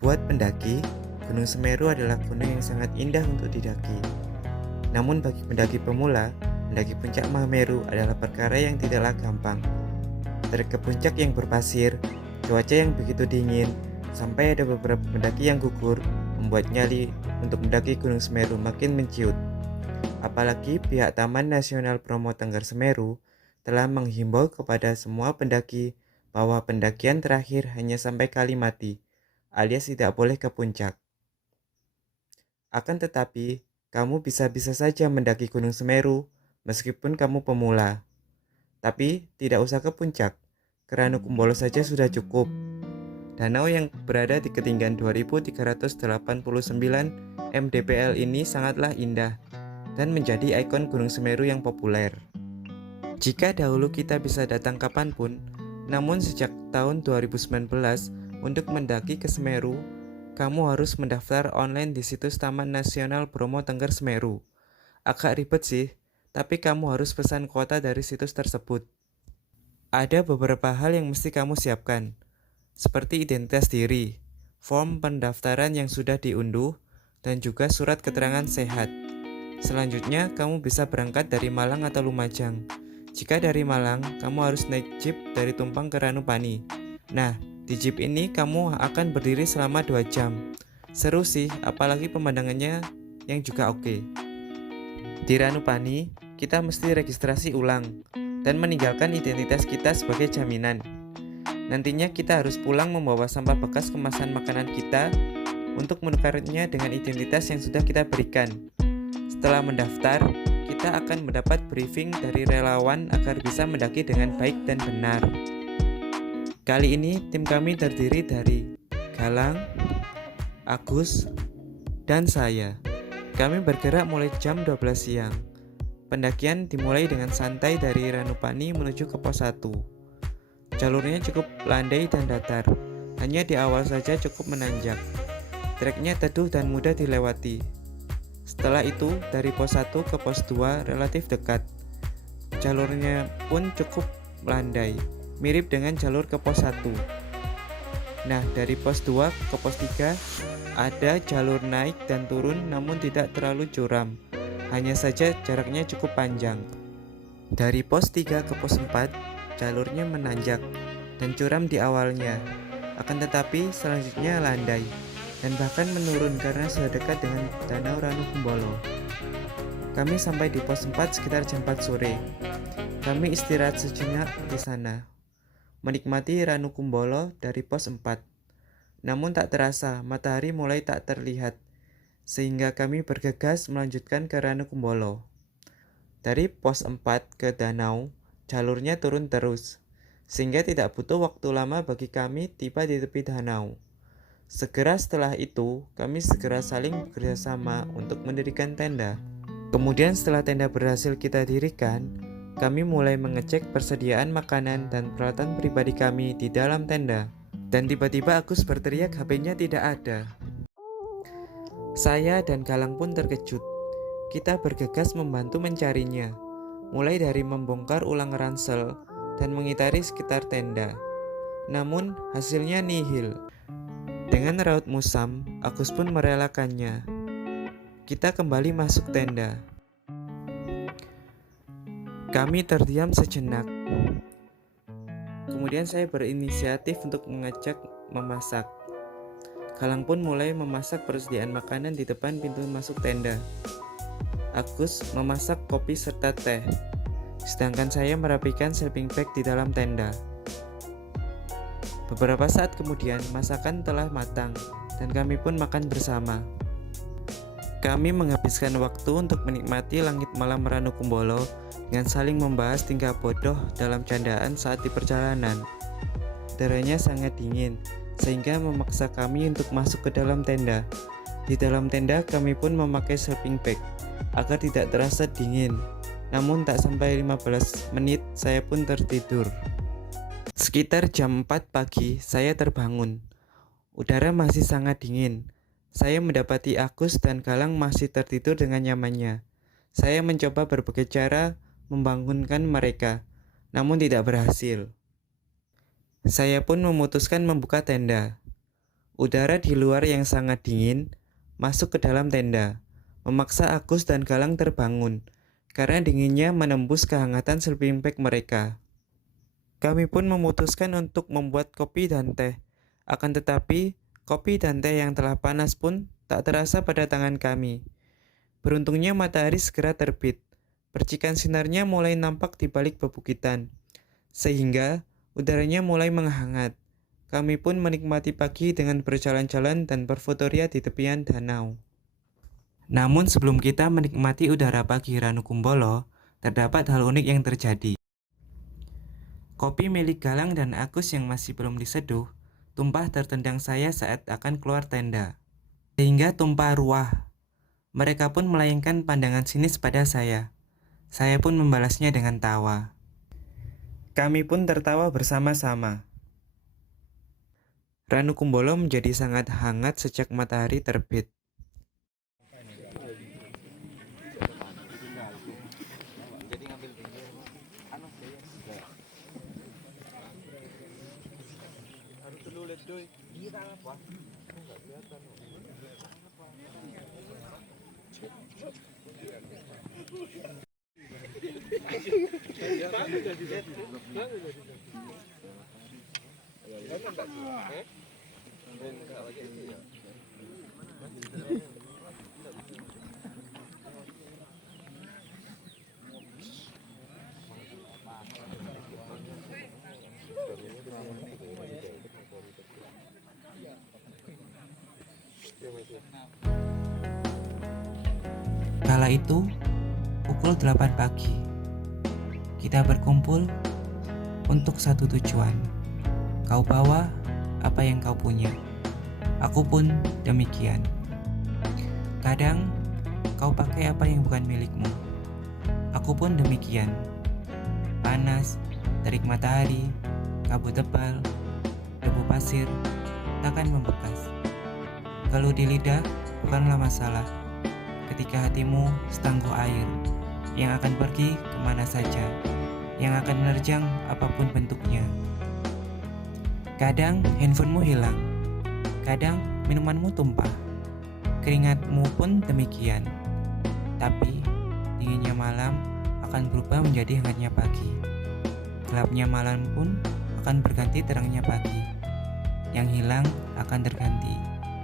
Buat pendaki, Gunung Semeru adalah gunung yang sangat indah untuk didaki. Namun bagi pendaki pemula, mendaki puncak Mahameru adalah perkara yang tidaklah gampang. Trek ke puncak yang berpasir, cuaca yang begitu dingin, sampai ada beberapa pendaki yang gugur, membuat nyali untuk mendaki Gunung Semeru makin menciut. Apalagi pihak Taman Nasional Bromo Tengger Semeru telah menghimbau kepada semua pendaki bahwa pendakian terakhir hanya sampai Kalimati, alias tidak boleh ke puncak. Akan tetapi, kamu bisa-bisa saja mendaki Gunung Semeru meskipun kamu pemula. Tapi tidak usah ke puncak, ke Ranukumbolo saja sudah cukup. Danau yang berada di ketinggian 2389 mdpl ini sangatlah indah dan menjadi ikon Gunung Semeru yang populer. Jika dahulu kita bisa datang kapanpun, namun sejak tahun 2019 untuk mendaki ke Semeru, kamu harus mendaftar online di situs Taman Nasional Bromo Tengger Semeru. Agak ribet sih, tapi kamu harus pesan kuota dari situs tersebut. Ada beberapa hal yang mesti kamu siapkan, seperti identitas diri, form pendaftaran yang sudah diunduh, dan juga surat keterangan sehat. Selanjutnya, kamu bisa berangkat dari Malang atau Lumajang. Jika dari Malang, kamu harus naik jeep dari Tumpang ke Ranupani. Nah, di jeep ini kamu akan berdiri selama 2 jam. Seru sih, apalagi pemandangannya yang juga oke. Di Ranupani, kita mesti registrasi ulang dan meninggalkan identitas kita sebagai jaminan. Nantinya kita harus pulang membawa sampah bekas kemasan makanan kita untuk menukarnya dengan identitas yang sudah kita berikan. Setelah mendaftar, kita akan mendapat briefing dari relawan agar bisa mendaki dengan baik dan benar. Kali ini tim kami terdiri dari Galang, Agus, dan saya. Kami bergerak mulai jam 12 siang. Pendakian dimulai dengan santai dari Ranupani menuju ke pos 1. Jalurnya cukup landai dan datar, hanya di awal saja cukup menanjak. Treknya teduh dan mudah dilewati. Setelah itu, dari pos 1 ke pos 2 relatif dekat. Jalurnya pun cukup landai, mirip dengan jalur ke pos 1. Nah, dari pos 2 ke pos 3 ada jalur naik dan turun namun tidak terlalu curam. Hanya saja jaraknya cukup panjang. Dari pos 3 ke pos 4, jalurnya menanjak dan curam di awalnya. Akan tetapi selanjutnya landai dan bahkan menurun karena sudah dekat dengan Danau Ranukumbolo. Kami sampai di pos 4 sekitar jam 4 sore. Kami istirahat sejenak di sana, menikmati Ranukumbolo dari pos 4. Namun tak terasa, matahari mulai tak terlihat, sehingga kami bergegas melanjutkan ke Ranukumbolo. Dari pos 4 ke danau, jalurnya turun terus, sehingga tidak butuh waktu lama bagi kami tiba di tepi danau. Segera setelah itu, kami segera saling bekerjasama untuk mendirikan tenda. Kemudian setelah tenda berhasil kita dirikan, kami mulai mengecek persediaan makanan dan peralatan pribadi kami di dalam tenda. Dan tiba-tiba Agus berteriak HP-nya tidak ada. Saya dan Galang pun terkejut. Kita bergegas membantu mencarinya, mulai dari membongkar ulang ransel dan mengitari sekitar tenda. Namun hasilnya nihil. Dengan raut musam, Agus pun merelakannya. Kita kembali masuk tenda. Kami terdiam sejenak. Kemudian saya berinisiatif untuk mengajak memasak. Galang pun mulai memasak persediaan makanan di depan pintu masuk tenda. Agus memasak kopi serta teh, sedangkan saya merapikan sleeping bag di dalam tenda. Beberapa saat kemudian, masakan telah matang dan kami pun makan bersama. Kami menghabiskan waktu untuk menikmati langit malam Ranukumbolo dengan saling membahas tingkah bodoh dalam candaan saat di perjalanan. Udaranya sangat dingin, sehingga memaksa kami untuk masuk ke dalam tenda. Di dalam tenda kami pun memakai sleeping bag agar tidak terasa dingin. Namun tak sampai 15 menit saya pun tertidur. Sekitar jam 4 pagi saya terbangun. Udara masih sangat dingin. Saya mendapati Agus dan Galang masih tertidur dengan nyamannya. Saya mencoba berbagai cara membangunkan mereka, namun tidak berhasil. Saya pun memutuskan membuka tenda. Udara di luar yang sangat dingin masuk ke dalam tenda, memaksa Agus dan Galang terbangun karena dinginnya menembus kehangatan sleeping bag mereka. Kami pun memutuskan untuk membuat kopi dan teh. Akan tetapi, kopi dan teh yang telah panas pun tak terasa pada tangan kami. Beruntungnya matahari segera terbit. Percikan sinarnya mulai nampak di balik bebukitan, sehingga udaranya mulai menghangat. Kami pun menikmati pagi dengan berjalan-jalan dan berfotoria di tepian danau. Namun sebelum kita menikmati udara pagi Ranukumbolo, terdapat hal unik yang terjadi. Kopi milik Galang dan Agus yang masih belum diseduh, tumpah tertendang saya saat akan keluar tenda. Sehingga tumpah ruah. Mereka pun melayangkan pandangan sinis pada saya. Saya pun membalasnya dengan tawa. Kami pun tertawa bersama-sama. Ranukumbolo menjadi sangat hangat sejak matahari terbit. Kala itu, pukul 8 pagi, kita berkumpul untuk satu tujuan. Kau bawa apa yang kau punya. Aku pun demikian. Kadang, kau pakai apa yang bukan milikmu. Aku pun demikian. Panas, terik matahari, kabut tebal, debu pasir, takkan membekas. Kalau di lidah, bukanlah masalah. Ketika hatimu setangguh air, yang akan pergi kemana saja, yang akan menerjang apapun bentuknya. Kadang handphonemu hilang, kadang minumanmu tumpah, keringatmu pun demikian. Tapi dinginnya malam akan berubah menjadi hangatnya pagi. Gelapnya malam pun akan berganti terangnya pagi. Yang hilang akan terganti,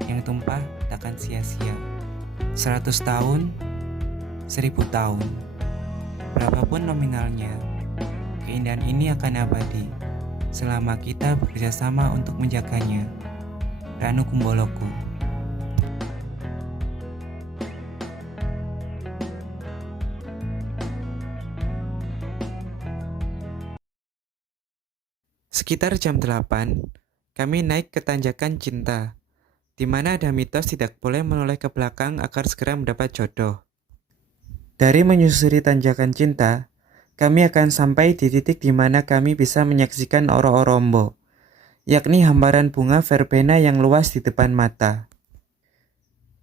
yang tumpah takkan sia-sia. 100 tahun, 1000 tahun, berapapun nominalnya, keindahan ini akan abadi selama kita bekerja sama untuk menjaganya. Ranukumboloku. Sekitar jam 8, kami naik ke tanjakan cinta, di mana ada mitos tidak boleh menoleh ke belakang agar segera mendapat jodoh. Dari menyusuri tanjakan cinta, kami akan sampai di titik di mana kami bisa menyaksikan Oro-Orombo, yakni hamparan bunga verbena yang luas di depan mata.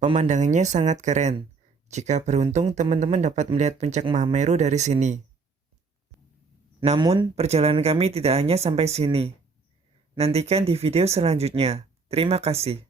Pemandangannya sangat keren. Jika beruntung, teman-teman dapat melihat puncak Mahameru dari sini. Namun, perjalanan kami tidak hanya sampai sini. Nantikan di video selanjutnya. Terima kasih.